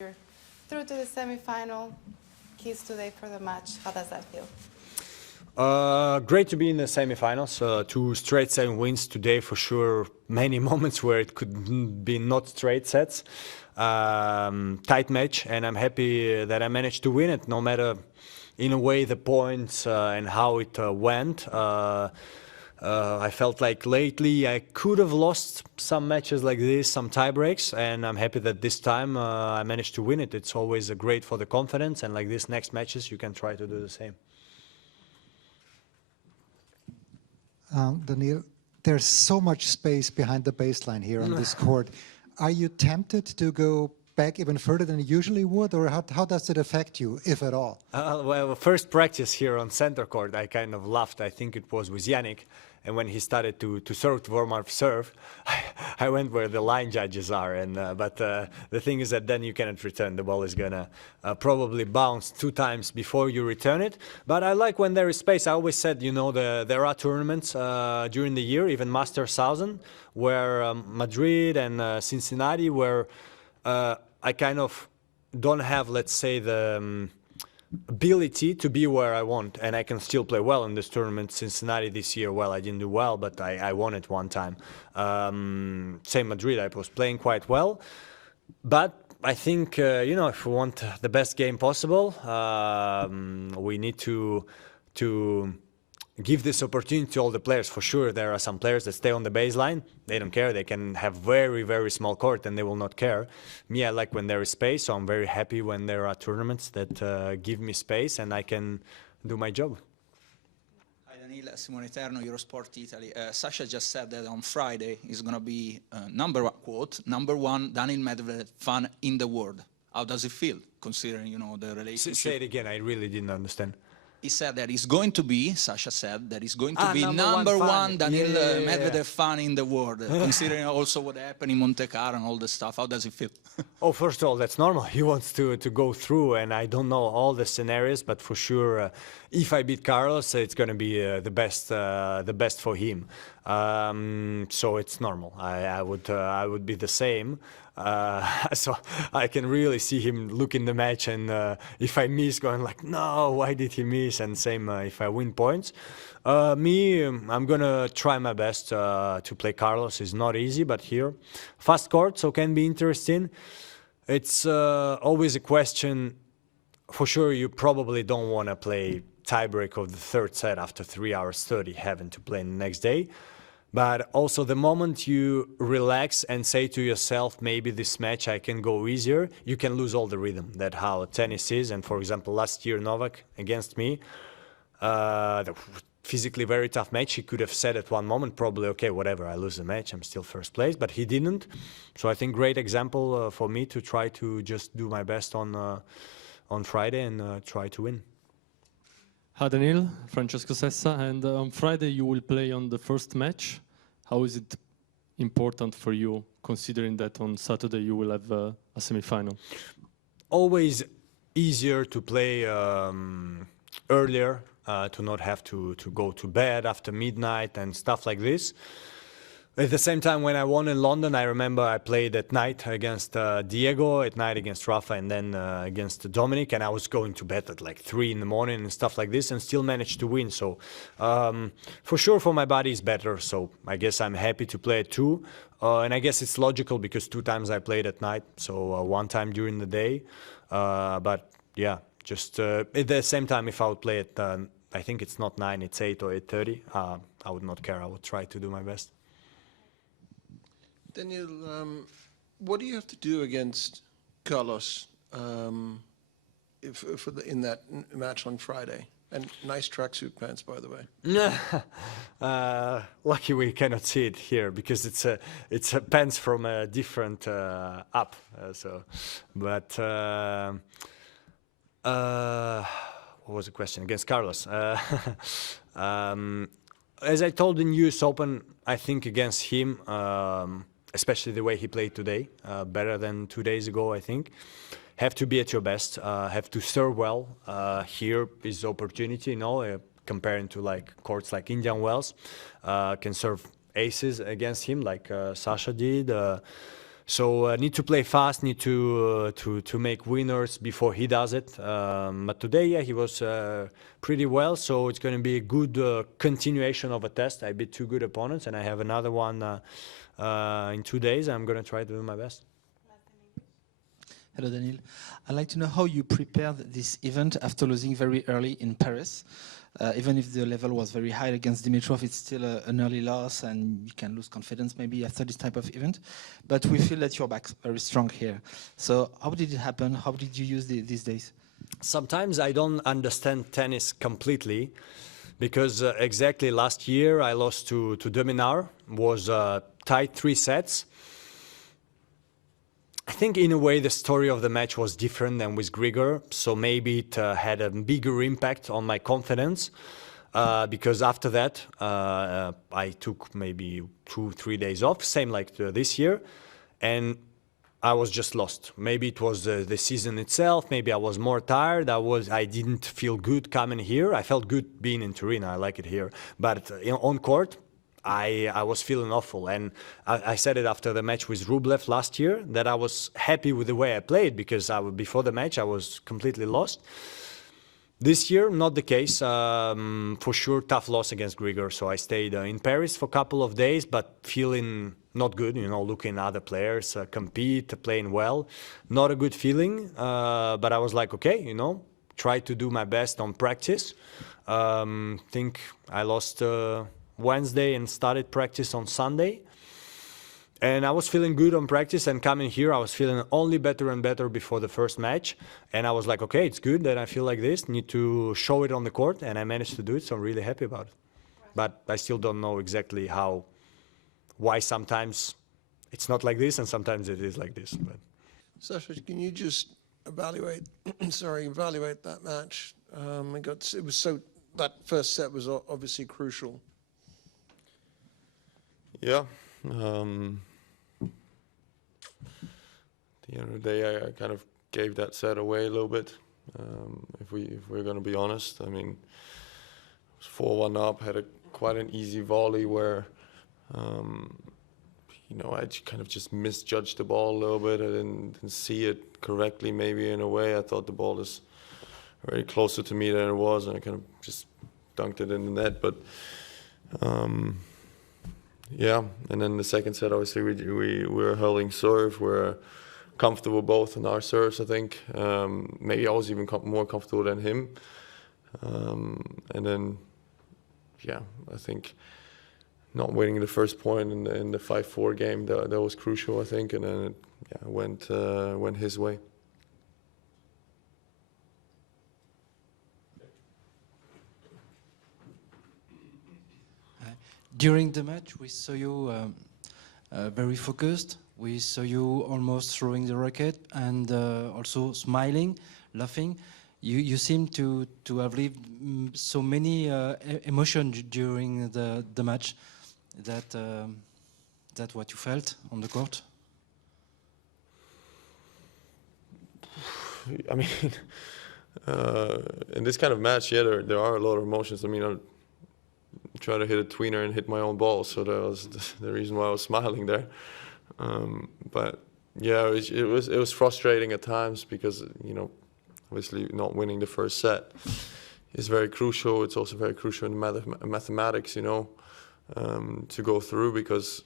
You're through to the semi-final. Keys today for the match. How does that feel? Great to be in the semi-finals. 2 straight 7 wins today for sure. Many moments where it could be not straight sets. Tight match, and I'm happy that I managed to win it, no matter in a way the points and how it went. I felt like lately I could have lost some matches like this, some tie breaks, and I'm happy that this time I managed to win it. It's always great for the confidence, and like this next matches you can try to do the same. Daniil, there's so much space behind the baseline here on this court. Are you tempted to go back even further than you usually would, or how does it affect you, if at all? Well, first practice here on center court, I kind of laughed. I think it was with Yannick, and when he started to serve, to warm up serve, I went where the line judges are. And but the thing is that then you cannot return. The ball is gonna probably bounce 2 times before you return it. But I like when there is space. I always said, you know, there are tournaments during the year, even Masters 1000, where Madrid and Cincinnati, where I kind of don't have, let's say, the ability to be where I want, and I can still play well in this tournament. Cincinnati this year, well, I didn't do well, but I won it one time. Same Madrid, I was playing quite well, but I think, you know, if we want the best game possible, we need to give this opportunity to all the players. For sure, there are some players that stay on the baseline. They don't care. They can have very, very small court and they will not care. Me, I like when there is space, so I'm very happy when there are tournaments that give me space and I can do my job. Hi Daniil, Simone Eterno, Eurosport Italy. Sasha just said that on Friday is going to be number one Daniil Medvedev fan in the world. How does it feel, considering, you know, the relationship? Say it again, I really didn't understand. He said that he's going to be, Sasha said, that he's going to be number one fan. Daniil Yeah. Medvedev fan in the world, considering also what happened in Monte Carlo and all the stuff. How does it feel? Oh, first of all, that's normal. He wants to go through, and I don't know all the scenarios, but for sure, if I beat Carlos, it's going to be the best for him. So it's normal. I would be the same. So I can really see him look in the match, and if I miss, going like, no, why did he miss? And same if I win points. Me, I'm gonna try my best to play Carlos. It's not easy, but here, fast court, so can be interesting. It's always a question. For sure, you probably don't want to play tiebreak of the 3rd set after 3 hours 30, having to play the next day. But also the moment you relax and say to yourself, maybe this match I can go easier, you can lose all the rhythm. That's how tennis is. And for example, last year Novak against me, the physically very tough match. He could have said at one moment, probably, okay, whatever, I lose the match, I'm still first place, but he didn't. So I think great example for me to try to just do my best on Friday and try to win. Hi Daniil, Francesco Sessa, and on Friday you will play on the first match. How is it important for you, considering that on Saturday you will have a semi-final? Always easier to play earlier, to not have to go to bed after midnight and stuff like this. At the same time, when I won in London, I remember I played at night against Diego, at night against Rafa, and then against Dominic, and I was going to bed at like 3 in the morning and stuff like this, and still managed to win. So for sure, for my body, it's better. So I guess I'm happy to play at 2, and I guess it's logical because 2 times I played at night, so 1 time during the day. But yeah, just at the same time, if I would play at, I think it's not 9, it's 8 or 8:30, I would not care. I would try to do my best. Daniil, what do you have to do against Carlos in that match on Friday? And nice tracksuit pants, by the way. Lucky we cannot see it here because it's a pants from a different app. But what was the question against Carlos? As I told in US Open, I think against him. Especially the way he played today, better than 2 days ago, I think. Have to be at your best, have to serve well. Here is opportunity, you know, comparing to like courts like Indian Wells, can serve aces against him like Sasha did. So need to play fast, need to make winners before he does it. But today, yeah, he was pretty well. So it's going to be a good continuation of a test. I beat two good opponents, and I have another one in 2 days. I'm going to try to do my best. Hello, Daniil. I'd like to know how you prepared this event after losing very early in Paris. Even if the level was very high against Dimitrov, it's still an early loss, and you can lose confidence maybe after this type of event. But we feel that you're back very strong here. So how did it happen? How did you use these days? Sometimes I don't understand tennis completely, because exactly last year I lost to Dominar, was tied 3 sets. I think in a way the story of the match was different than with Grigor, so maybe it had a bigger impact on my confidence, because after that I took maybe 2-3 days off, same like this year, and I was just lost. Maybe it was the season itself, maybe I was more tired, I didn't feel good coming here. I felt good being in Turin, I like it here, but on court I was feeling awful, and I said it after the match with Rublev last year, that I was happy with the way I played, because before the match I was completely lost. This year, not the case. For sure, tough loss against Grigor, so I stayed in Paris for a couple of days, but feeling not good, looking at other players compete, playing well. Not a good feeling, but I was like, okay, try to do my best on practice. Think I lost Wednesday and started practice on Sunday, and I was feeling good on practice, and coming here I was feeling only better and better before the first match, and I was like, okay, it's good that I feel like this, need to show it on the court, and I managed to do it, so I'm really happy about it. But I still don't know exactly why sometimes it's not like this and sometimes it is like this. But Sasha, can you just evaluate that match? That first set was obviously crucial. Yeah. At the end of the day, I kind of gave that set away a little bit. If we're going to be honest, I mean, it was 4-1 up, had quite an easy volley where, I kind of just misjudged the ball a little bit. I didn't see it correctly. Maybe in a way, I thought the ball was very closer to me than it was, and I kind of just dunked it in the net. But yeah, and then the second set, obviously, we were hurling serve. We're comfortable both in our serves, I think. Maybe I was even more comfortable than him. And then, yeah, I think not winning the first point in the 5-4 game, that was crucial, I think. And then it went his way. During the match, we saw you very focused. We saw you almost throwing the racket and also smiling, laughing. You seem to have lived so many emotions during the match. That what you felt on the court? I mean, in this kind of match, yeah, there are a lot of emotions. I mean, I tried to hit a tweener and hit my own ball, so that was the reason why I was smiling there. But yeah, it was frustrating at times because obviously not winning the first set is very crucial. It's also very crucial in mathematics, to go through, because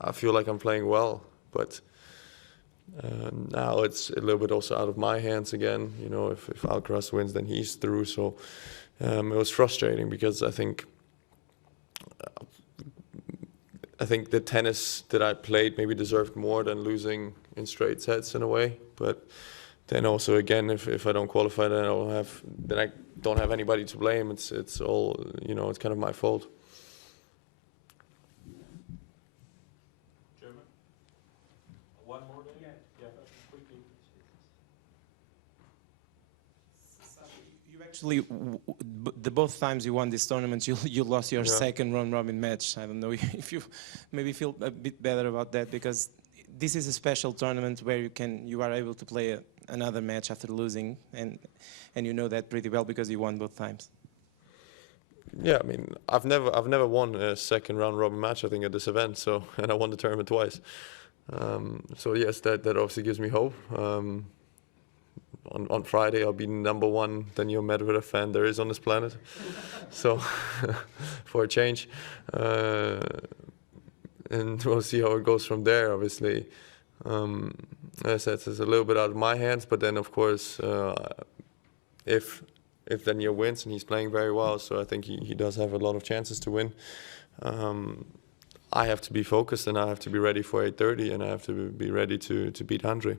I feel like I'm playing well, but now it's a little bit also out of my hands again. If Alcaraz wins, then he's through. So it was frustrating because I think the tennis that I played maybe deserved more than losing in straight sets in a way. But then also again, if I don't qualify, then I don't have anybody to blame. It's all it's kind of my fault. German. One more. Yeah. Quickly. You actually, both times you won this tournament, you lost your second round-robin match. I don't know if you maybe feel a bit better about that, because this is a special tournament where you are able to play another match after losing, and you know that pretty well because you won both times. Yeah, I mean, I've never won a second round-robin match, I think, at this event. So, and I won the tournament twice. So yes, that obviously gives me hope. On Friday, I'll be number one Daniil Medvedev fan there is on this planet. So, for a change. And we'll see how it goes from there, obviously. As I said, it's a little bit out of my hands, but then, of course, if Daniil wins, and he's playing very well, so I think he does have a lot of chances to win. I have to be focused, and I have to be ready for 8:30, and I have to be ready to beat Andre.